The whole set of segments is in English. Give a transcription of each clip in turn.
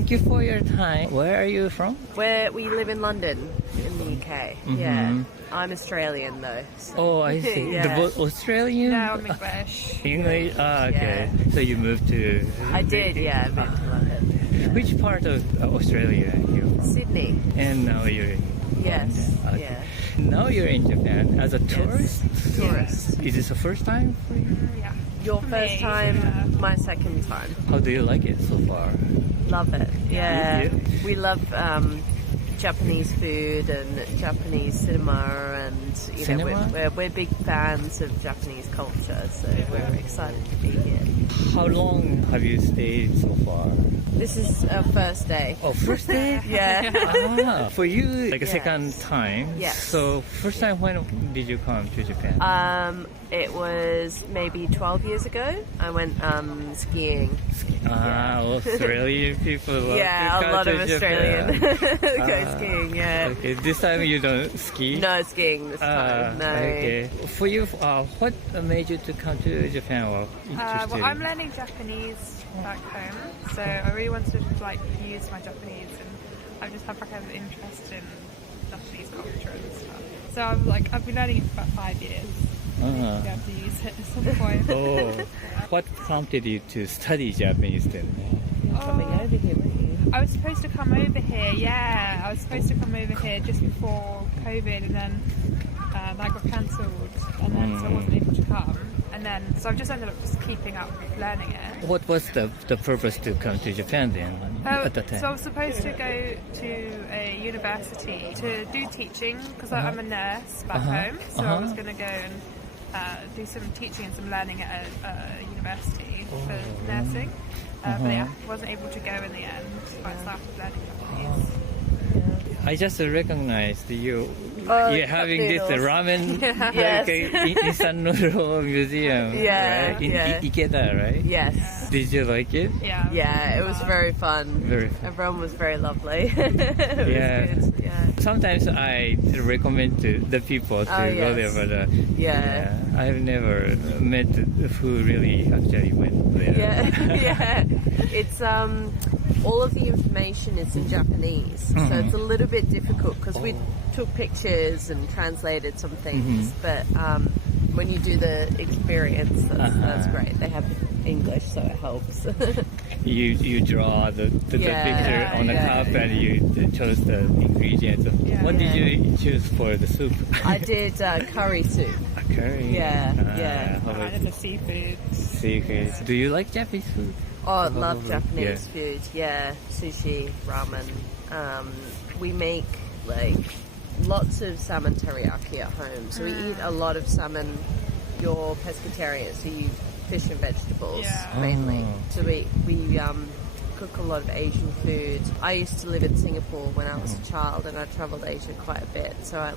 Thank you for your time. Where are you from? We live in London, in the UK. Yeah. I'm Australian though. So. Oh, I see. Yeah. The Australian? No, I'm English. English? Ah, okay. So you moved to... I did, yeah. I moved to London. Which part of Australia are you from? Sydney. And now you're in... Yes. Okay. Yeah. Now you're in Japan as a tourist? Tourist. Is this the first time for you? Yeah. Your For first me, time, yeah. my second time. How do you like it so far? Love it. Yeah. Yeah. We love Japanese food and Japanese cinema, and you know we're big fans of Japanese culture, so we're excited to be here. How long have you stayed so far? This is our first day. Oh, first day? Yeah. Ah, for you, like a Yes. second time. Yes. So first time, when did you come to Japan? It was maybe 12 years ago. I went skiing. Australian people love Yeah, to a come lot to of Japan. Australian go skiing. Yeah. Okay, this time you don't ski? No skiing this time. No. Okay. For you, what made you to come to Japan or interested? Well, I'm learning Japanese back home, so I really wanted to like use my Japanese, and I just have like an interest in Japanese culture and stuff. So I've been learning it for about 5 years. Uh-huh. I have to use it at some point. Oh, what prompted you to study Japanese then? Coming over here with you. I was supposed to come over here, yeah. I was supposed to come over here just before COVID, and then that got cancelled, and then so I wasn't able to come. And then, so I've just ended up just keeping up learning it. What was the purpose to come to Japan then at the time? So I was supposed to go to a university to do teaching, because I'm a nurse back home. So I was going to go and do some teaching and some learning at a university for nursing. But yeah, wasn't able to go in the end. But I started learning Japanese. I just recognized you. Oh, You're having this noodles. ramen Yes. instant noodle museum, Yeah, right? In yeah. Ikeda, right? Yes. Did you like it? Yeah. Yeah, it was very fun. Very fun. Everyone was very lovely. It was Yeah. good. Yeah. Sometimes I recommend to the people to go there, yes. but Yeah. I've never met who really actually went there. Yeah, yeah. It's all of the information is in Japanese, so it's a little bit difficult because we took pictures and translated some things. But when you do the experience, that's great. They have English, so it helps. You draw the picture on the yeah. cup and you chose the ingredients. What did you choose for the soup? I did curry soup. A curry. Yeah, yeah. How I about did the seafood. seafood? Do you like Japanese food? Oh, I Probably, love Japanese yeah. food. Yeah, sushi, ramen. We make like lots of salmon teriyaki at home. So we eat a lot of salmon. You're pescatarian, so you fish and vegetables mainly. Oh. So we cook a lot of Asian food. I used to live in Singapore when I was a child, and I travelled Asia quite a bit. So I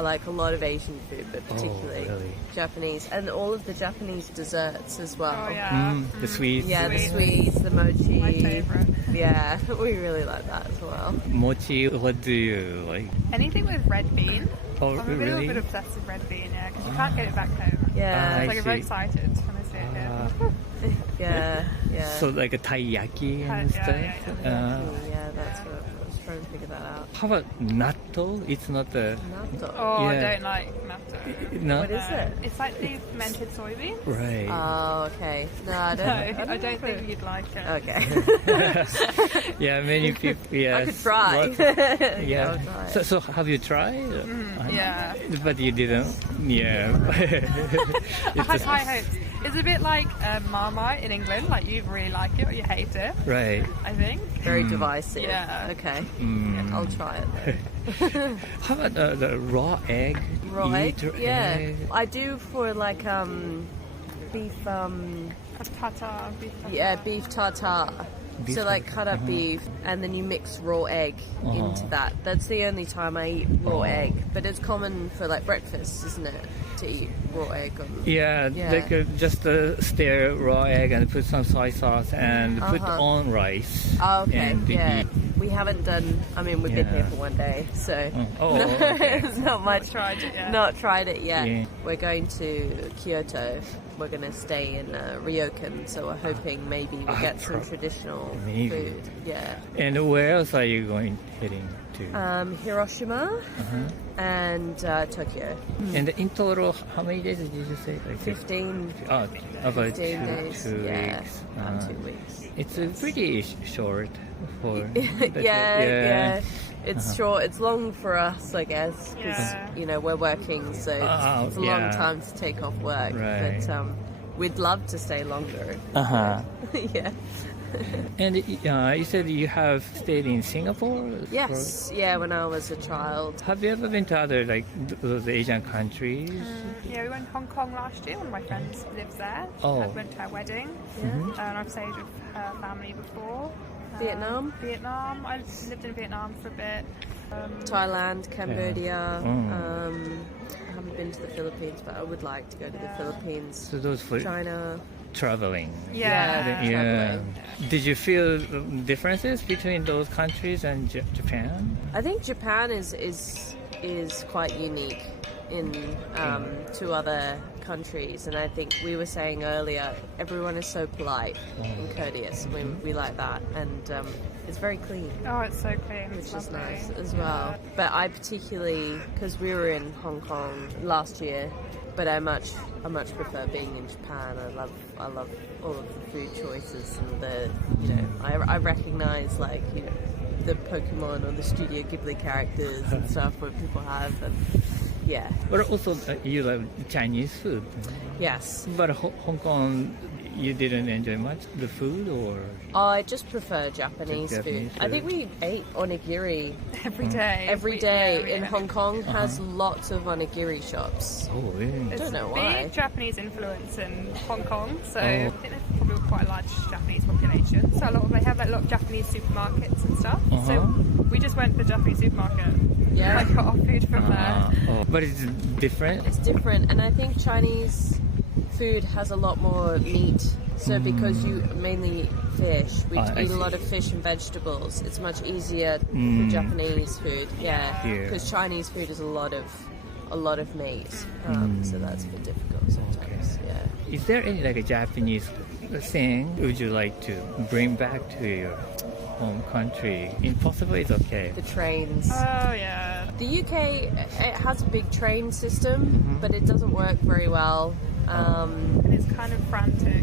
like a lot of Asian food, but particularly really? Japanese, and all of the Japanese desserts as well. Oh yeah. The sweets. Yeah, the sweets, the mochi. My favourite. Yeah, we really like that as well. Mochi, what do you like? Anything with red bean. Oh, I'm a little really? bit obsessed with red bean, yeah, because you can't get it back home. Yeah, I Like I'm very see. excited when I see it here. yeah, yeah. So like a taiyaki and Yeah, stuff? yeah. Yeah, that's what I was trying to figure that out. How about natto? It's not the... Natto. Oh, Yeah. I don't like natto. No? What is it? It's like the fermented soybean. Right. Oh, okay. No, I don't. No, I don't think you'd like it. Okay. Yeah, many people... Yes. I could try. Lots- Yeah, I'll yeah. try. So have you tried? Yeah. But you didn't? Yeah. I had high hopes. It's a bit like Marmite in England, like you really like it or you hate it, Right. I think. Very divisive. Yeah. Okay. Mm. I'll try it then. How about the raw egg? Raw You egg? eat raw Yeah. egg? I do for like beef Tartar, beef tartar. yeah, beef tartare. Beef So like tartare, cut up beef and then you mix raw egg into that. That's the only time I eat raw egg. But it's common for like breakfast, isn't it? to eat raw egg on. Yeah, Yeah. like just stir raw egg and put some soy sauce and put on rice. Oh, okay, and yeah. eat. We haven't done. I mean, we've been here Yeah. for one day, so Oh, okay. it's not much. Tried it yet. Not tried it yet. Yeah. We're going to Kyoto. We're going to stay in Ryokan, so we're hoping maybe we get some traditional Maybe. food. Yeah. And where else are you heading to? Hiroshima Uh-huh. and Tokyo. And in total, how many days did you say? Like 15, Oh, about 15 days. two yeah, weeks. about 2 weeks. It's pretty short for. Yeah. It's short. It's long for us, I guess, because Yeah. we're working, so it's a long yeah. time to take off work. Right. But we'd love to stay longer. Uh-huh. Yeah. And you said you have stayed in Singapore? Yes. Yeah. When I was a child. Have you ever been to other those Asian countries? Yeah, we went to Hong Kong last year. One of my friends lives there. Oh. I went to her wedding, and I've stayed with her family before. Vietnam? Vietnam. I lived in Vietnam for a bit. Thailand, Cambodia. Mm. I haven't been to the Philippines, but I would like to go to the Philippines. So those for China. traveling. Yeah. Yeah. Traveling. Did you feel differences between those countries and Japan? I think Japan is quite unique in to other countries, and I think we were saying earlier, everyone is so polite and courteous, and we like that, and it's very clean, Oh, it's so clean. which It's is lovely. nice as well. But I particularly, because we were in Hong Kong last year, but I much prefer being in Japan. I love all of the food choices and I recognize the Pokemon or the Studio Ghibli characters and stuff where people have, and yeah. But also you love Chinese food. Yes. But Hong Kong, you didn't enjoy much the food, or I just prefer Japanese Japanese food. I think we ate onigiri Every day. every day we in ate Hong Kong. Has lots of onigiri shops. oh really? There's don't know a why. big Japanese influence in Hong Kong, so Oh. I think there's probably quite a large Japanese population. So they have a lot of Japanese supermarkets and stuff. So we just went to the Japanese supermarket. Yeah. I got our food from there. Oh, but it's different. It's different, and I think Chinese food has a lot more meat. So because you mainly eat fish, we I eat a see. lot of fish and vegetables. It's much easier for Japanese food. Yeah, Yeah. because Chinese food is a lot of meat. So that's a bit difficult sometimes. Yeah. Is there any a Japanese thing would you like to bring back to your home country? Impossible is okay. The trains. Oh yeah. The UK, it has a big train system, but it doesn't work very well. And it's kind of frantic.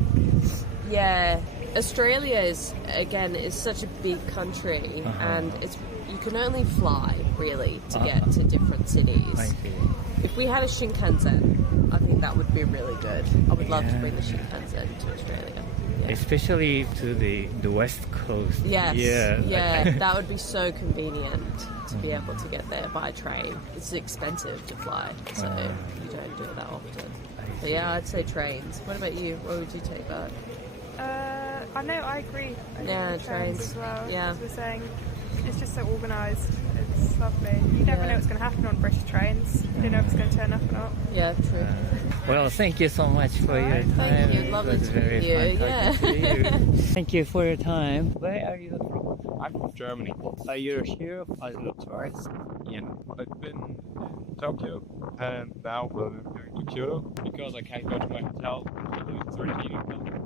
Yeah, Australia is such a big country, and you can only fly really to get to different cities. I see. If we had a Shinkansen, I think that would be really good. I would love to Yeah. bring the Shinkansen to Australia. Yeah. Especially to the west coast. Yes. Yeah. That would be so convenient to be able to get there by train. It's expensive to fly, so you don't do it that often. But yeah, I'd say trains. What about you? What would you take back? I know, I agree. I Yeah, think trains. as well. Yeah. As we're saying, it's just so organised. It's lovely. You never Yeah. know what's going to happen on British trains. You don't know if it's going to turn up or not. Yeah, true. Well, thank you so much for your Alright, time. thank you. Lovely It was to meet very you. fun Yeah. talking to you. Thank you for your time. Where are you from? I'm from Germany. You're here as a tourist. Yeah, I've been in Tokyo and now we're going to Kyoto because I can't go to my hotel. It's already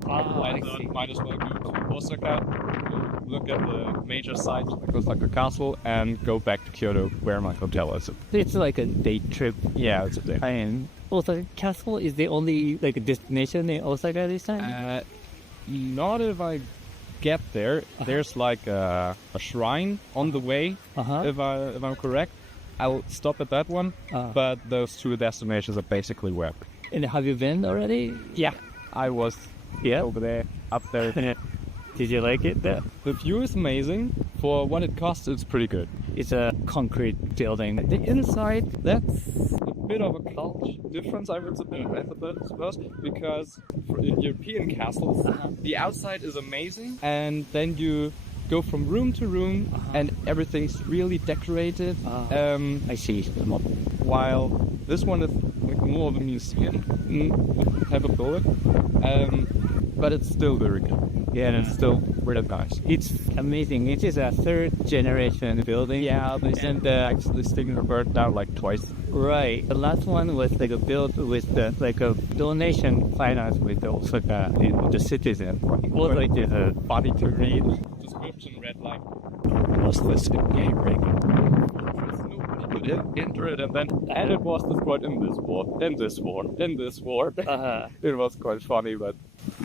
I thought might as well go to Osaka, look at the major sites like Osaka Castle, and go back to Kyoto where my hotel is. It's like a day trip. Yeah, it's a day. And Osaka Castle is the only destination in Osaka this time. Not if I get there. There's like a shrine on the way. If I'm correct, I'll stop at that one. But those two destinations are basically where. And have you been already? Yeah, I was over there, up there. Did you like it there? The view is amazing. For what it costs, it's pretty good. It's a concrete building. The inside, that's a bit of a culture difference, I would suppose, because in European castles, the outside is amazing, and then you go from room to room, and everything's really decorated. I see. While this one is more of a museum type of building. But it's still very good. Yeah, And it's still really nice. it's amazing. It is a third generation building. Yeah, they sent this thing burned down like twice. Right. The last one was like built with like a donation finance with the Osaka, the citizen. It was like Funny to read. Description read like, was this game breaking? Enter it, and it was destroyed in this war, in this war, in this war. It was quite funny, but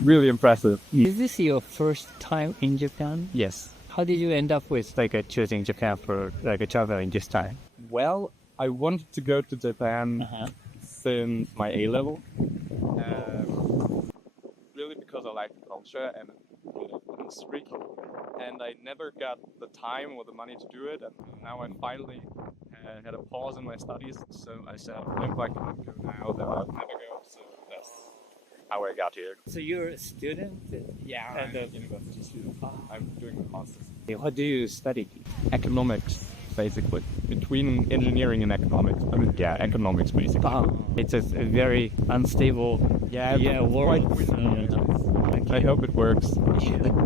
really impressive. Is this your first time in Japan? Yes. How did you end up with like choosing Japan for like a travel in this time? Well, I wanted to go to Japan since my A level. Really because I like the culture and the history. And I never got the time or the money to do it. And now I finally had a pause in my studies. So I said, if I can go now, then I'll never go. So that's how I got here. So you're a student? Yeah, I'm a university student. I'm doing a master's. What do you study? Economics, basically. Between engineering and economics. I mean, yeah, economics, basically. It's a very unstable world. I hope it works.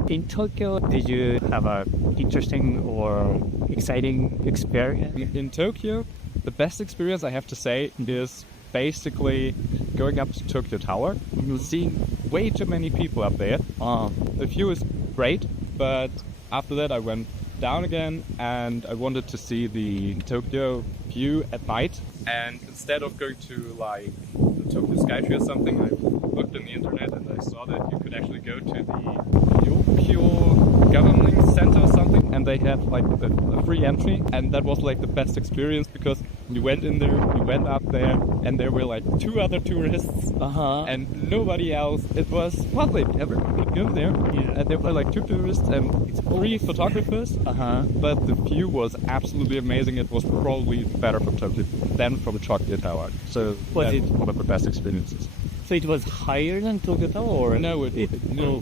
In Tokyo, did you have a interesting or exciting experience? In Tokyo, the best experience I have to say is basically going up to Tokyo Tower. Seeing way too many people up there. The view is great, but after that I went down again and I wanted to see the Tokyo view at night. And instead of going to like the Tokyo Skytree or something, I looked on the internet and I saw that you could actually go to the Yokyo Governing Center or something, and they had like a free entry, and that was like the best experience because you went in there, you went up there, and there were like 2 other tourists and nobody else. It was lovely. Everyone could go there, and there were like 2 tourists and 3 photographers. But the view was absolutely amazing. It was probably better from Tokyo than from Tokyo Tower. So Was that's it- one of the best experiences. So it was higher than Tokyo Tower? Or No,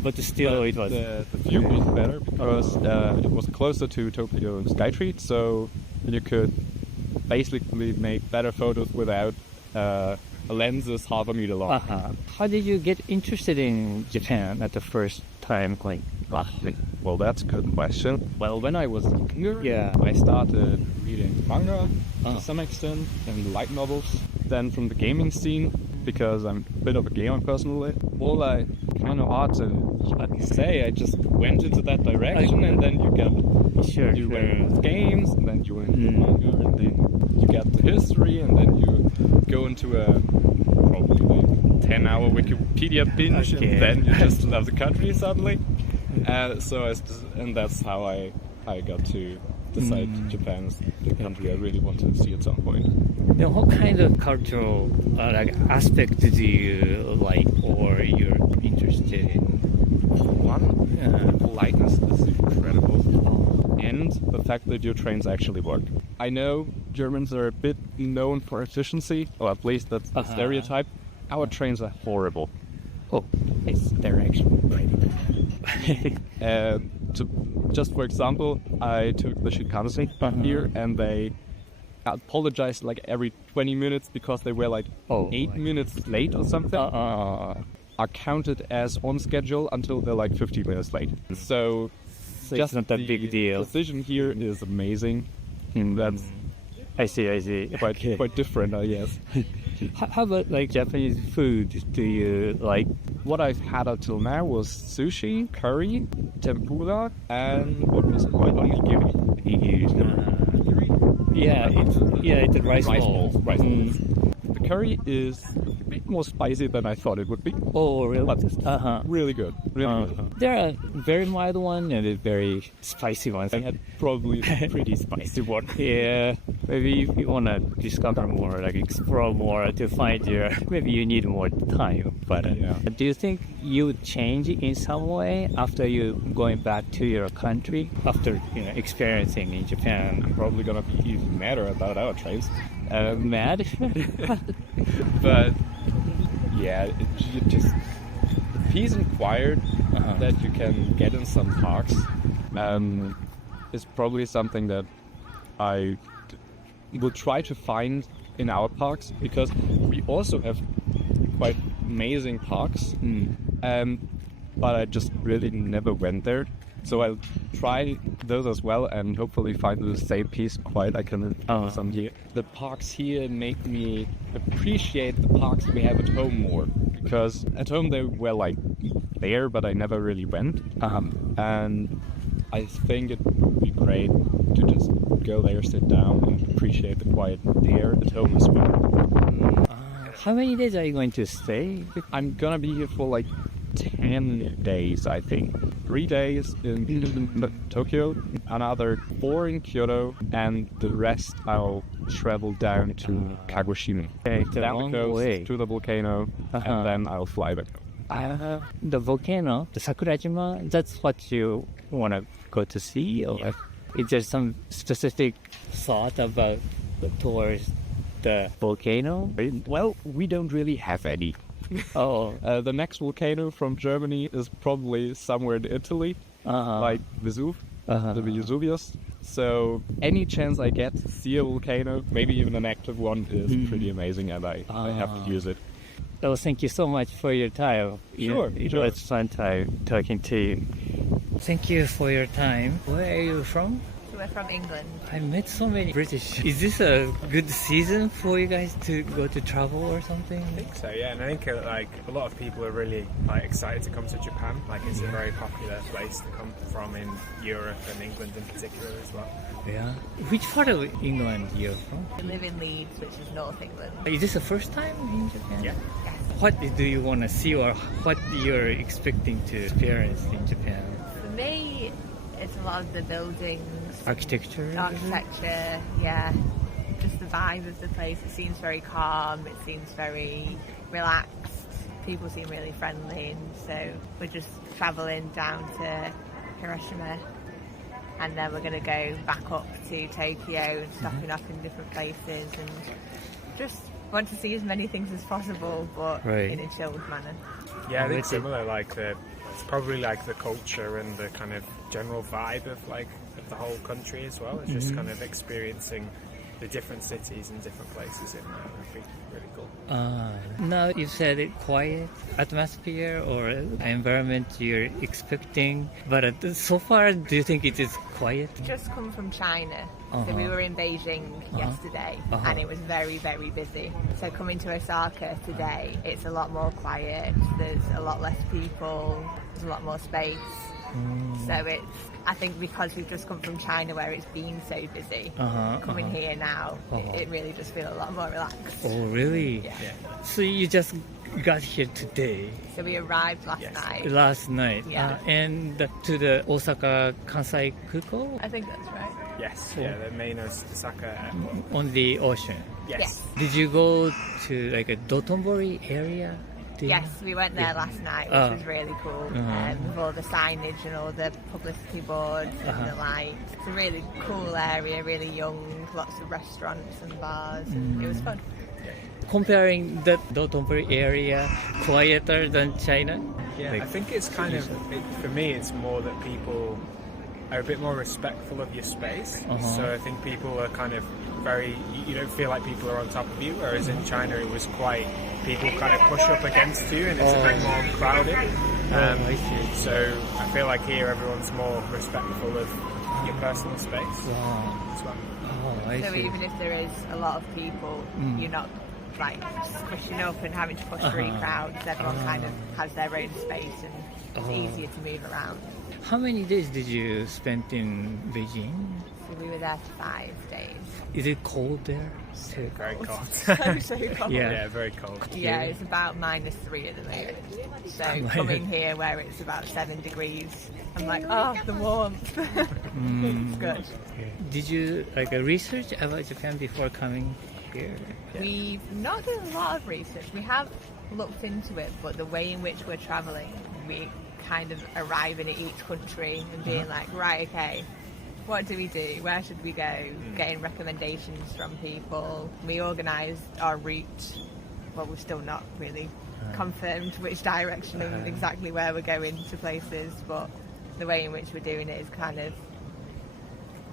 but still it was. The view was better because it was closer to Tokyo Skytree, so you could basically make better photos without lenses half a meter long. How did you get interested in Japan at the first time? Like, Well, that's a good question. Well, when I was younger, I started reading manga to some extent and light novels. Then from the gaming scene, because I'm a bit of a gamer personally, well, I kind of hard to say. I just went into that direction, and then you get you went into games, and then you went into manga, and then you get the history, and then you go into a probably 10-hour Wikipedia binge, and then you just love the country suddenly. And that's how I got to decide Japan is the country I really want to see at some point. What kind of cultural aspect do you like or you're interested in? One, politeness is incredible. And the fact that your trains actually work. I know Germans are a bit known for efficiency, or at least that's the stereotype. Our trains are horrible. They're actually great. Just for example, I took the Shinkansen here, and they apologized like every 20 minutes because they were like 8 minutes late or something. Are counted as on schedule until they're like 15 minutes late. So it's not that big deal. Precision here is amazing. That's I see. quite different, I guess. How about like Japanese food? Do you like? What I've had until now was sushi, curry, tempura, and what was it? Onigiri. It's a rice bowl. Rice balls. The curry is a bit more spicy than I thought it would be. Oh, really? But really good. Really good. There are very mild one and a very spicy ones. I had probably a pretty spicy one. Yeah, maybe if you want to discover more, like explore more to find your, maybe you need more time. But do you think you would change in some way after you going back to your country, after experiencing in Japan? I'm probably gonna be even madder about our trains. Mad? But yeah, you just the peace and quiet that you can get in some parks is probably something that I will try to find in our parks, because we we also have quite amazing parks, but I just really never went there. So I'll try those as well and hopefully find the same peace quiet I can some here. The parks here make me appreciate the parks we have at home more, because at home they were like there, but I never really went. And I think it would be great to just go there, sit down, and appreciate the quiet there at home as well. How many days are you going to stay? I'm gonna be here for like 10 days, I think. 3 days in Tokyo, another 4 in Kyoto, and the rest I'll travel down to Kagoshima. Okay, it's a Down long the coast way. to the volcano, and then I'll fly back home. The volcano, the Sakurajima, that's what you want to go to see? Or is there some specific thought about towards the volcano? Well, we don't really have any. Oh, The next volcano from Germany is probably somewhere in Italy, like Vesuv, the Vesuvius. So any chance I get to see a volcano, maybe even an active one, is pretty amazing, and I have to use it. so thank you so much for your time. Sure, It sure. was fun time talking to you. Thank you for your time. Where are you from? We're from England. I met so many British. Is this a good season for you guys to go to travel or something? I think so, yeah, and I think like a lot of people are really like excited to come to Japan. Like it's a very popular place to come from in Europe and England in particular as well. Yeah. Which part of England you're from? We live in Leeds, which is North England. Is this the first time in Japan? Yeah. What do you want to see, or what you're expecting to experience in Japan? For me, it's a lot of the buildings, Architecture? architecture, yeah. Just the vibe of the place. It seems very calm, it seems very relaxed. People seem really friendly, and so we're just travelling down to Hiroshima, and then we're going to go back up to Tokyo and stopping off in different places, and just want to see as many things as possible, but Right. in a chilled manner. Yeah, I think It's similar. Like it's probably like the culture and the kind of general vibe of like of the whole country as well. It's just kind of experiencing the different cities and different places in there. Would be really cool. Now you said it quiet atmosphere or environment you're expecting, but so far, do you think it is quiet? Just come from China. So Uh-huh. we were in Beijing yesterday, Uh-huh. and it was very, very busy. So coming to Osaka today, it's a lot more quiet. There's a lot less people. There's a lot more space. So it's, I think because we've just come from China where it's been so busy, coming here now, it really does feel a lot more relaxed. Oh, really? Yeah. So you just got here today, So we arrived last night. last night, Yeah. and to the Osaka Kansai Kuko I think that's right. Yes, yeah, the main Osaka airport. on the ocean. Yes. Did you go to like a Dotonbori area? Yes, we went there last night, which was really cool. With all the signage and all the publicity boards and the lights. It's a really cool area, really young, lots of restaurants and bars. It was fun. Comparing that Dotonbori area, quieter than China? Yeah, Like- I think it's kind of for me. It's more that people are a bit more respectful of your space. So I think people are kind of very. You don't feel like people are on top of you. Whereas in China, it was quite people kind of push up against you, and it's a bit more crowded. I see. So I feel like here everyone's more respectful of your personal space Wow. as well. Oh, I So see. even if there is a lot of people, you're not like squishing up and having to push through crowds. Everyone kind of has their own space, and it's easier to move around. How many days did you spend in Beijing? So we were there for 5 days. Is it cold there? too? Very cold. So cold. Yeah. Yeah, very cold. Yeah, it's about -3 at the moment. So coming here where it's about 7 degrees, I'm like, oh, the warmth. It's good. Did you like research about Japan before coming here? We've not done a lot of research. We have looked into it, but the way in which we're travelling, we kind of arriving at each country and being like, right, okay, what do we do? Where should we go? Getting recommendations from people. We organised our route. Well, we're still not really confirmed which direction and exactly where we're going to places, but the way in which we're doing it is kind of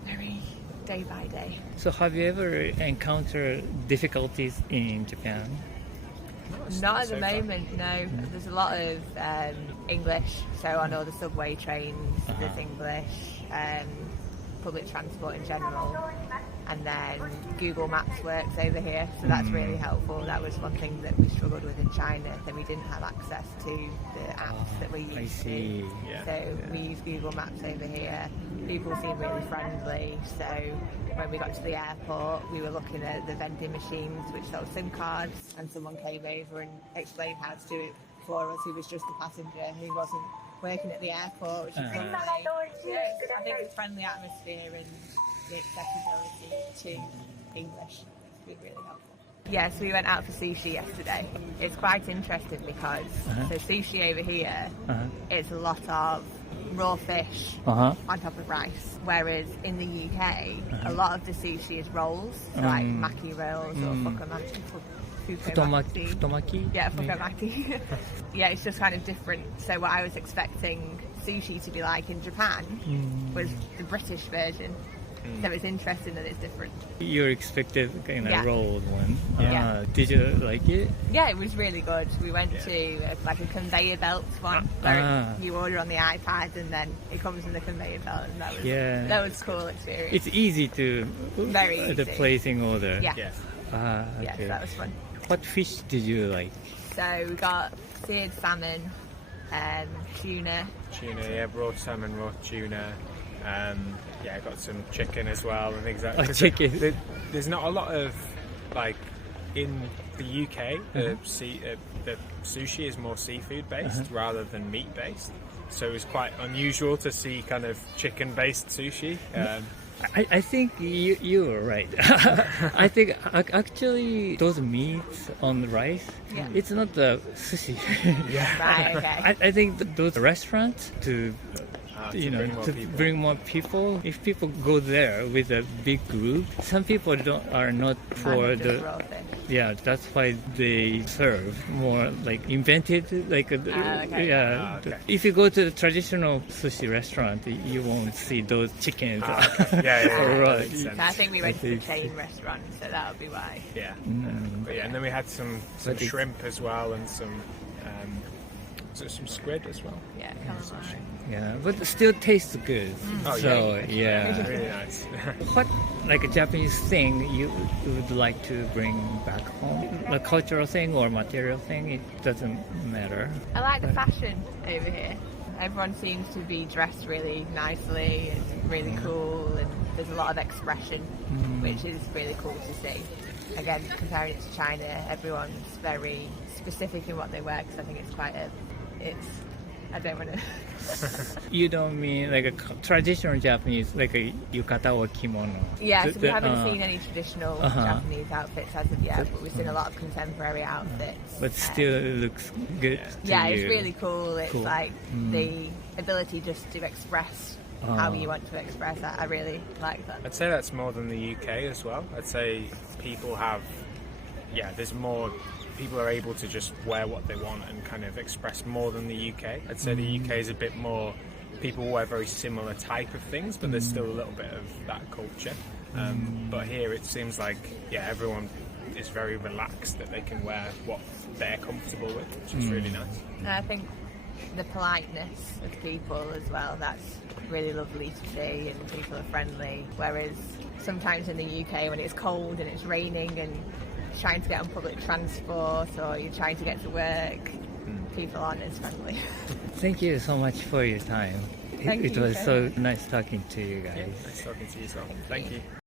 very day by day. So have you ever encountered difficulties in Japan? Not at so the far. moment, no. There's a lot of English, so on all the subway trains, there's English, public transport in general, and then Google Maps works over here, so that's really helpful. That was one thing that we struggled with in China, that we didn't have access to the apps that we I used see. to. Yeah. So we use Google Maps over here. People seem really friendly, so when we got to the airport, we were looking at the vending machines which sold SIM cards, and someone came over and explained how to do it for us, who was just a passenger who wasn't working at the airport, which is lovely. Yeah, I think it's friendly atmosphere and the accessibility to English has been really helpful. Yes, we went out for sushi yesterday. It's quite interesting because so sushi over here, it's a lot of raw fish on top of rice, whereas in the UK, a lot of the sushi is rolls, so like maki rolls or fukomaki. Futomaki? Yeah, fukomaki. Yeah, it's just kind of different. So what I was expecting sushi to be like in Japan was the British version. So it's interesting that it's different. You expected kind of Yeah. rolled one. Yeah. Did you like it? Yeah, it was really good. We went to like a conveyor belt one where you order on the iPad and then it comes in the conveyor belt, and that was a cool experience. It's easy to Very the easy. placing order. Yeah. Yeah. Yeah, Okay. so that was fun. What fish did you like? So we got seared salmon, tuna. Tuna, yeah, raw salmon, raw tuna. Yeah, I got some chicken as well and things like that. 'Cause chicken. There's not a lot of, like, in the UK, the sushi is more seafood based rather than meat based. So it was quite unusual to see kind of chicken based sushi. I think you were right. I think actually those meats on the rice, Yeah. it's not the sushi. Right, okay. I think those restaurants to bring more people. bring more people. If people go there with a big group, some people are not for And just the. raw fish. Yeah, that's why they serve more like invented. Like okay. yeah, okay. if you go to the traditional sushi restaurant, you won't see those chickens. Yeah, Right. makes sense. So I think we went to the It's- chain restaurant, so that would be why. Yeah. Mm. But yeah, and then we had some But it's- shrimp as well and some squid as well. Yeah, calamari. Yeah, but it still tastes good. Oh, So yeah. Really nice. What like a Japanese thing you would like to bring back home? A cultural thing or material thing? It doesn't matter. I like the fashion over here. Everyone seems to be dressed really nicely and really cool, and there's a lot of expression, which is really cool to see. Again, comparing it to China, everyone's very specific in what they wear, because I think it's quite I don't want to... You don't mean like a traditional Japanese, like a yukata or kimono? Yeah, so we The- haven't seen any traditional Japanese outfits as of yet, but we've seen a lot of contemporary outfits. But still, it looks good. To Yeah, you. it's really cool. It's Cool. like the ability just to express how you want to express that. I really like that. I'd say that's more than the UK as well. I'd say people have, there's more, people are able to just wear what they want and kind of express more than the UK. I'd say the UK is a bit more, people wear very similar type of things, but there's still a little bit of that culture. But here it seems like, everyone is very relaxed that they can wear what they're comfortable with, which is really nice. And I think the politeness of people as well, that's really lovely to see, and people are friendly. Whereas sometimes in the UK, when it's cold and it's raining and trying to get on public transport or you're trying to get to work, people aren't as friendly. Thank you so much for your time. Thank It you was very so much. nice talking to you guys. Nice talking to you as well. Thank you.